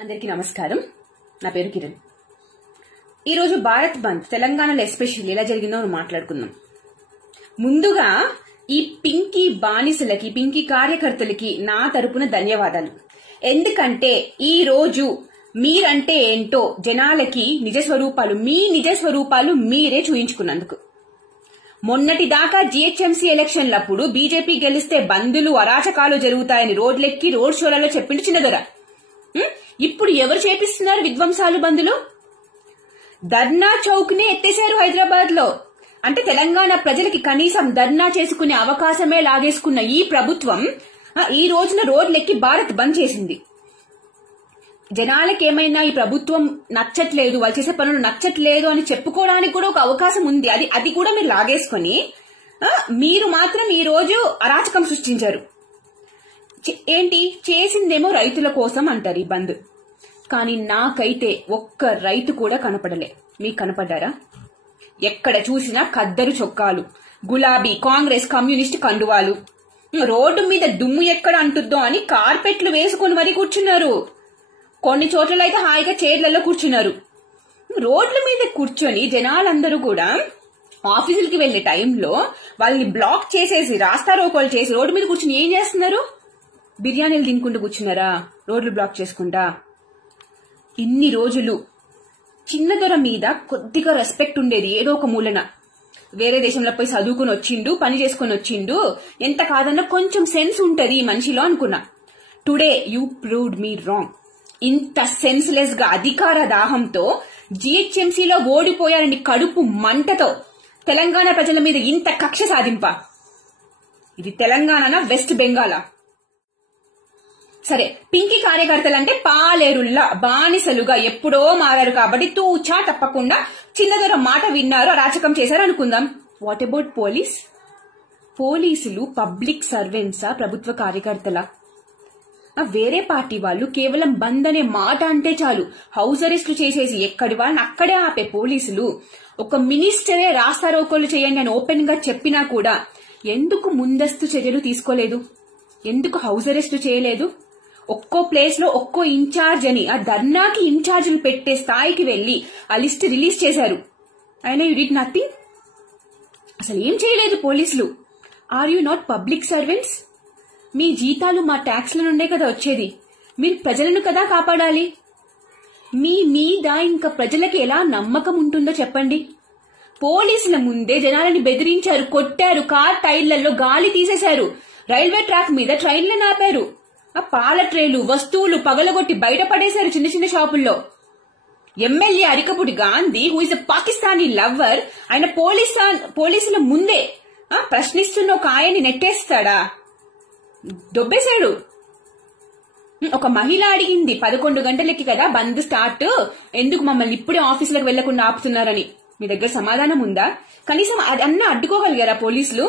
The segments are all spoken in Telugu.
అందరికీ నమస్కారం. నా పేరు కిరణ్. ఈరోజు భారత్ బంద్ తెలంగాణలో ఎస్పెషల్లీ ఎలా జరిగిందో మాట్లాడుకుందాం. ముందుగా ఈ పింకీ బానిసలకి, పింకీ కార్యకర్తలకి నా తరపున ధన్యవాదాలు. ఎందుకంటే ఈ రోజు మీరంటే ఏంటో జనాలకి మీ నిజ స్వరూపాలు మీరే చూయించుకున్నందుకు. మొన్నటి దాకా జిహెచ్ఎంసీ ఎలక్షన్లప్పుడు బీజేపీ గెలిస్తే బందులు, అరాచకాలు జరుగుతాయని రోడ్లెక్కి రోడ్ షోలలో చెప్పిండు చిన్నదొర. ఇప్పుడు ఎవరు చేపిస్తున్నారు విధ్వంసాలు, బందులు? ధర్నా చౌక్ నే ఎత్తేశారు హైదరాబాద్ లో. అంటే తెలంగాణ ప్రజలకి కనీసం ధర్నా చేసుకునే అవకాశమే లాగేసుకున్న ఈ ప్రభుత్వం ఈ రోజున రోడ్లెక్కి భారత్ బంద్ చేసింది. జనాలకేమైనా ఈ ప్రభుత్వం నచ్చట్లేదు, వాళ్ళు చేసే పనులు నచ్చట్లేదు అని చెప్పుకోవడానికి కూడా ఒక అవకాశం ఉంది. అది కూడా మీరు లాగేసుకుని మీరు మాత్రం ఈ రోజు అరాచకం సృష్టించారు. ఏంటి చేసిందేమో రైతుల కోసం అంటారు ఈ బంద్. కానీ నాకైతే ఒక్క రైతు కూడా కనపడలే. మీకు కనపడ్డారా? ఎక్కడ చూసినా ఖద్దరు చొక్కాలు, గులాబీ, కాంగ్రెస్, కమ్యూనిస్ట్ కండువాలు, రోడ్డు మీద దుమ్ము ఎక్కడ అంటుద్దో అని కార్పెట్లు వేసుకుని మరీ కూర్చున్నారు. కొన్ని చోట్ల అయితే హాయిగా చైర్లలో కూర్చున్నారు. రోడ్ల మీద కూర్చొని జనాలందరూ కూడా ఆఫీసులకి వెళ్లే టైంలో వాళ్ళని బ్లాక్ చేసేసి రాస్తారోకోలు చేసి రోడ్డు మీద కూర్చుని ఏం చేస్తున్నారు? బిర్యానీలు తినుకుంటూ కూర్చున్నారా రోడ్లు బ్లాక్ చేసుకుంటా? ఇన్ని రోజులు చిన్నదొర మీద కొద్దిగా రెస్పెక్ట్ ఉండేది. ఏదో ఒక మూలన వేరే దేశంలో పోయి చదువుకుని వచ్చిండు, పని చేసుకుని వచ్చిండు, ఎంత కాదన్నా కొంచెం సెన్స్ ఉంటది ఈ మనిషిలో అనుకున్నా. Today you proved me wrong. ఇంత సెన్స్లెస్ గా అధికార దాహంతో జిహెచ్ఎంసీలో ఓడిపోయారని కడుపు మంటతో తెలంగాణ ప్రజల మీద ఇంత కక్ష సాధింప. ఇది తెలంగాణ వెస్ట్ బెంగాలా? సరే, పింకీ కార్యకర్తలంటే పాలేరుల్లా బానిసలుగా ఎప్పుడో మారారు కాబట్టి తూచా తప్పకుండా చిన్నదొర మాట విన్నారు, అరాచకం చేశారు అనుకుందాం. What about police? పోలీసులు పబ్లిక్ సర్వెంట్సా, ప్రభుత్వ కార్యకర్తలా? వేరే పార్టీ వాళ్ళు కేవలం బంద్ అనే మాట అంటే చాలు హౌస్ అరెస్టులు చేసేసి ఎక్కడి వాళ్ళని అక్కడే ఆపే పోలీసులు ఒక మినిస్టరే రాస్తారోకోలు చేయండి అని ఓపెన్ గా చెప్పినా కూడా ఎందుకు ముందస్తు చర్యలు తీసుకోలేదు? ఎందుకు హౌస్ అరెస్టు చేయలేదు? ఒక్కో ప్లేస్ లో ఒక్కో ఇన్ఛార్జ్ అని ఆ ధర్నాకి ఇన్ఛార్జీలు పెట్టే స్థాయికి వెళ్లి ఆ లిస్ట్ రిలీజ్ చేశారు. అయినా యూ డిడ్ నథింగ్. అసలు ఏం చేయలేదు పోలీసులు. Are you not public servants? మీ జీతాలు మా ట్యాక్స్ల నుండే కదా వచ్చేది. మీరు ప్రజలను కదా కాపాడాలి. మీ మీద ఇంకా ప్రజలకి ఎలా నమ్మకం ఉంటుందో చెప్పండి. పోలీసుల ముందే జనాలని బెదిరించారు, కొట్టారు, కార్ టైర్లలో గాలి తీసేశారు, రైల్వే ట్రాక్ మీద ట్రైన్లను ఆపారు, ఆ పాల ట్రేలు, వస్తువులు పగలగొట్టి బయటపడేశారు చిన్న చిన్న షాపుల్లో. MLA Arikapudi Gandhi, who is a Pakistani lover, ఆయన పోలీసుల ముందే ప్రశ్నిస్తున్న ఒక ఆయన్ని నెట్టేస్తాడా? దొబ్బేశాడు. ఒక మహిళ అడిగింది 11 గంటలకి కదా బంద్ స్టార్ట్, ఎందుకు మమ్మల్ని ఇప్పుడే ఆఫీసులకు వెళ్లకుండా ఆపుతున్నారని. మీ దగ్గర సమాధానం ఉందా? కనీసం అదన్నా అడ్డుకోగలిగారా పోలీసులు?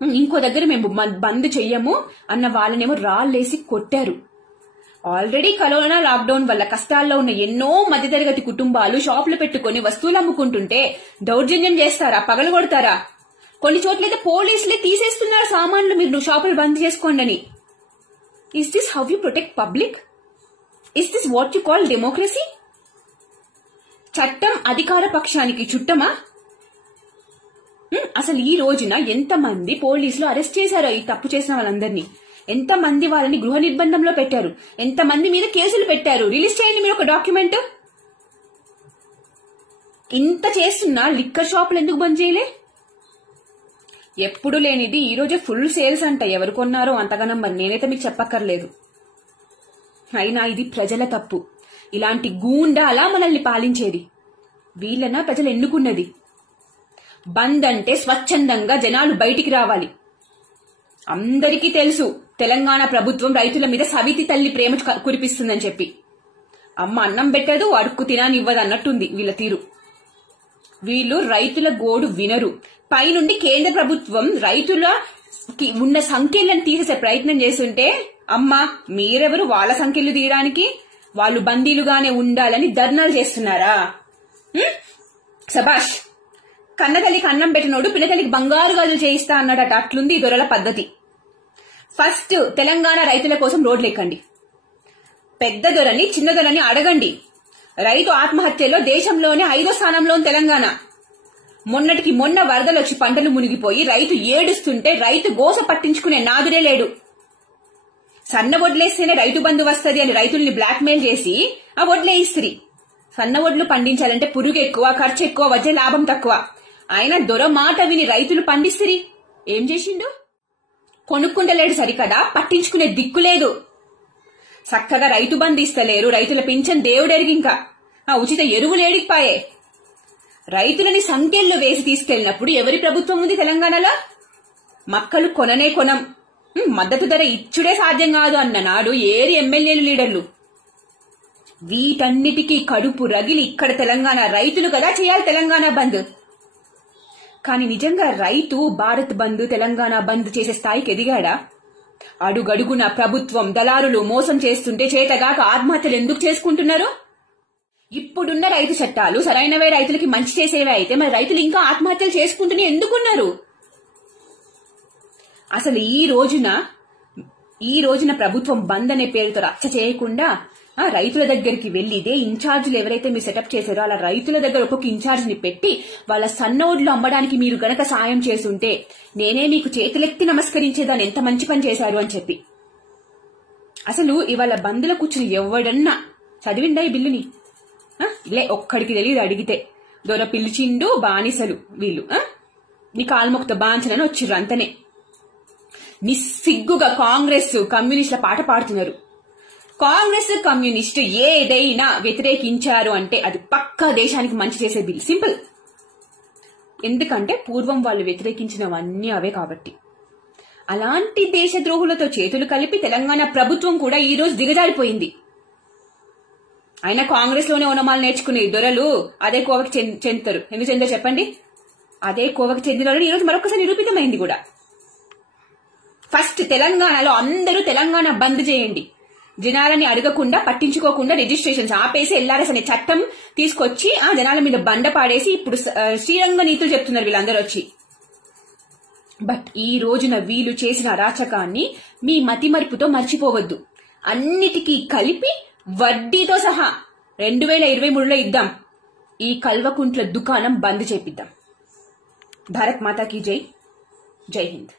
ఇంకో దగ్గర మేము బంద్ చెయ్యము అన్న వాళ్ళనేమో రాళ్లేసి కొట్టారు. ఆల్రెడీ కరోనా లాక్డౌన్ వల్ల కష్టాల్లో ఉన్న ఎన్నో మధ్యతరగతి కుటుంబాలు షాపులు పెట్టుకుని వస్తువులు అమ్ముకుంటుంటే దౌర్జన్యం చేస్తారా, పగలగొడతారా? కొన్ని చోట్లయితే పోలీసులే తీసేస్తున్నారు సామాన్లు, మీరు షాపులు బంద్ చేసుకోండి అని. Is this how you protect public? Is this what you call democracy? చట్టం అధికార పక్షానికి చుట్టమా? అసలు ఈ రోజున ఎంతమంది పోలీసులు అరెస్ట్ చేశారో ఈ తప్పు చేసిన వాళ్ళందరినీ? ఎంతమంది వాళ్ళని గృహ నిర్బంధంలో పెట్టారు? ఎంతమంది మీద కేసులు పెట్టారు? రిలీజ్ చేయండి మీరు ఒక డాక్యుమెంట్. ఇంత చేస్తున్నా లిక్కర్ షాపులు ఎందుకు బంద్ చేయలే? ఎప్పుడు లేనిది ఈ రోజే ఫుల్ సేల్స్ అంట. ఎవరు కొన్నారో అంతగానం మరి నేనైతే మీకు చెప్పక్కర్లేదు. అయినా ఇది ప్రజల తప్పు. ఇలాంటి గూండాలా మనల్ని పాలించేది? వీళ్ళనా ప్రజలు ఎన్నుకున్నది? బంద్ అంటే స్వచ్ఛందంగా జనాలు బయటికి రావాలి. అందరికీ తెలుసు తెలంగాణ ప్రభుత్వం రైతుల మీద సవితి తల్లి ప్రేమ కురిపిస్తుందని చెప్పి. అమ్మ అన్నం పెట్టదు, అడుక్కు తిననివ్వదు అన్నట్టుంది వీళ్ళ తీరు. వీళ్ళు రైతుల గోడు వినరు. పైనుండి కేంద్ర ప్రభుత్వం రైతులకి ఉన్న సంఖ్యలను తీసేసే ప్రయత్నం చేస్తుంటే అమ్మా మీరెవరు వాళ్ళ సంఖ్యలు తీయడానికి? వాళ్ళు బందీలుగానే ఉండాలని ధర్నాలు చేస్తున్నారా? సబాష్. కన్నతల్లికి అన్నం పెట్టినోడు పిల్లతల్లికి బంగారు గాజులు చేయిస్తా అన్నాడట. అట్లుంది దొరల పద్ధతి. ఫస్ట్ తెలంగాణ రైతుల కోసం రోడ్లు ఎక్కండి. పెద్ద దొరని చిన్న దొరని అడగండి. రైతు ఆత్మహత్యలో దేశంలోనే 5వ స్థానంలో తెలంగాణ. మొన్నటికి మొన్న వరదలు వచ్చి పంటలు మునిగిపోయి రైతు ఏడుస్తుంటే రైతు గోస పట్టించుకునే నాదుడే లేడు. సన్న వడ్లేస్తేనే రైతు బంధు వస్తుంది అని రైతుల్ని బ్లాక్మెయిల్ చేసి ఆ వడ్లే ఇస్త్రీ. సన్న వడ్లు పండించాలంటే పురుగు ఎక్కువ, ఖర్చు ఎక్కువ, వచ్చే లాభం తక్కువ. ఆయన దొర మాట విని రైతులు పండిస్తిరి. ఏం చేసిండు? కొనుక్కుంటలేడు సరికదా, పట్టించుకునే దిక్కు లేదు. చక్కగా రైతు బంధు ఇస్తలేరు, రైతుల పింఛన్ దేవుడెరిగింకా. ఆ ఉచిత ఎరువులేడిపాయే. రైతులని సంఖ్యల్లో వేసి తీసుకెళ్లినప్పుడు ఎవరి ప్రభుత్వం ఉంది తెలంగాణలో? మక్కలు కొననే కొనం, మద్దతు ధర ఇచ్చుడే సాధ్యం కాదు అన్న నాడు ఏరి ఎమ్మెల్యేలు, లీడర్లు. వీటన్నిటికీ కడుపు రగిలి ఇక్కడ తెలంగాణ రైతులు కదా చేయాలి తెలంగాణ బంద్. కానీ నిజంగా రైతు భారత్ బంద్, తెలంగాణ బంద్ చేసే స్థాయికి ఎదిగాడా? అడుగడుగున ప్రభుత్వం, దళారులు మోసం చేస్తుంటే చేతగాక ఆత్మహత్యలు ఎందుకు చేసుకుంటున్నారు? ఇప్పుడున్న రైతు చట్టాలు సరైనవే, రైతులకి మంచి చేసేవే అయితే మరి రైతులు ఇంకా ఆత్మహత్యలు చేసుకుంటూనే ఎందుకున్నారు? అసలు ఈ రోజున ప్రభుత్వం బంద్ అనే పేరుతో రచ్చ చేయకుండా రైతుల దగ్గరికి వెళ్లి ఇదే ఇన్ఛార్జీలు ఎవరైతే మీరు సెటప్ చేశారో అలా రైతుల దగ్గర ఒక్కొక్క ఇన్ఛార్జ్ ని పెట్టి వాళ్ళ సన్నోడ్లు అమ్మడానికి మీరు గనక సాయం చేస్తుంటే నేనే మీకు చేతులెత్తి నమస్కరించేదాన్ని, ఎంత మంచి పని చేశారు అని చెప్పి. అసలు ఇవాళ బంద్లో కూర్చుని ఎవడన్నా చదివిందా ఈ బిల్లుని? లే, ఒక్కడికి తెలియదు అడిగితే. దొర పిలిచిండు, బానిసలు వీళ్ళు, నీ కాల్మొక్త బాంచనని వచ్చిర్రు అంతనే. నిస్సిగ్గుగా కాంగ్రెస్ కమ్యూనిస్టుల పాట పాడుతున్నారు. కాంగ్రెస్ కమ్యూనిస్టు ఏదైనా వ్యతిరేకించారు అంటే అది పక్కా దేశానికి మంచి చేసే బిల్. సింపుల్. ఎందుకంటే పూర్వం వాళ్ళు వ్యతిరేకించినవన్నీ అవే కాబట్టి. అలాంటి దేశద్రోహులతో చేతులు కలిపి తెలంగాణ ప్రభుత్వం కూడా ఈ రోజు దిగజారిపోయింది. ఆయన కాంగ్రెస్ లోనే ఓనమాలు నేర్చుకునే దొరలు అదే కోవకి చెందుతారు. ఎందుకు చెందో చెప్పండి? అదే కోవకి చెందిన వాళ్ళు ఈ రోజు మరొకసారి నిరూపితమైంది కూడా. ఫస్ట్ తెలంగాణలో అందరూ తెలంగాణ బంద్ చేయండి. జనాలని అడగకుండా, పట్టించుకోకుండా రిజిస్ట్రేషన్స్ ఆపేసి ఎల్ఆర్ఎస్ అనే చట్టం తీసుకొచ్చి ఆ జనాల మీద బండ పాడేసి ఇప్పుడు శ్రీరంగ నీతులు చెప్తున్నారు వీళ్ళందరూ వచ్చి. బట్ ఈ రోజున వీళ్ళు చేసిన అరాచకాన్ని మీ మతిమరుపుతో మర్చిపోవద్దు. అన్నిటికీ కలిపి వడ్డీతో సహా 2023లో ఇద్దాం. ఈ కల్వకుంట్ల దుకాణం బంద్ చేపిద్దాం. భారత్ మాతాకి జై. జై హింద్.